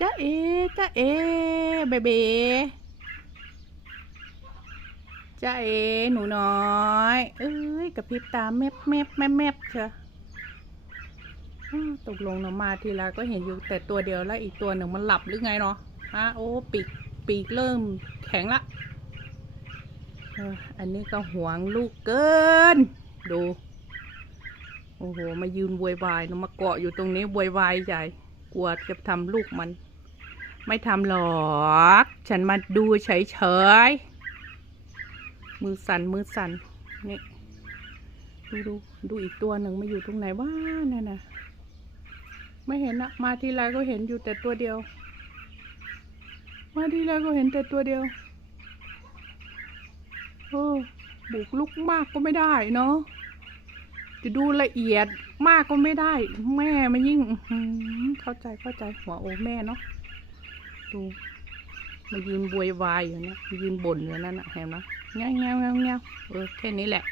จ้าเอจ้าเอเบเบจ้าเอหนูน้อย เอ้ยกระพริบตาแมบแมบแมบแมบเชียวอ้าวตกลงเนาะมาทีละก็เห็นอยู่แต่ตัวเดียวแล้วอีกตัวหนึ่งมันหลับหรือไงเนาะฮะโอ้ปีกปีกเริ่มแข็งละอันนี้ก็หวงลูกเกิน ดู โอ้โห มายืนโวยวายเนอะมาเกาะอยู่ตรงนี้โวยวายใหญ่ กลัวจะทำลูกมัน ไม่ทำหรอก ฉันมาดูเฉยๆ มือสั่นมือสั่นนี่ดูดูดูอีกตัวหนึ่งมาอยู่ตรงไหนว่านั่นน่ะไม่เห็นอะมาทีไรก็เห็นอยู่แต่ตัวเดียว มาทีไรก็เห็นแต่ตัวเดียว โอ้บุกลุกมากก็ไม่ได้เนาะ จะดูละเอียดมากก็ไม่ได้ แม่มันยิ่งเข้าใจเข้าใจหัวโอแม่เนาะดูมายืนบวยวายอยู่เนี่ยยืนบ่นอยู่นั่นนะเห็นไหมเงี้ยเงี้ยเงี้ยเงี้ยเออแค่นี้แหละ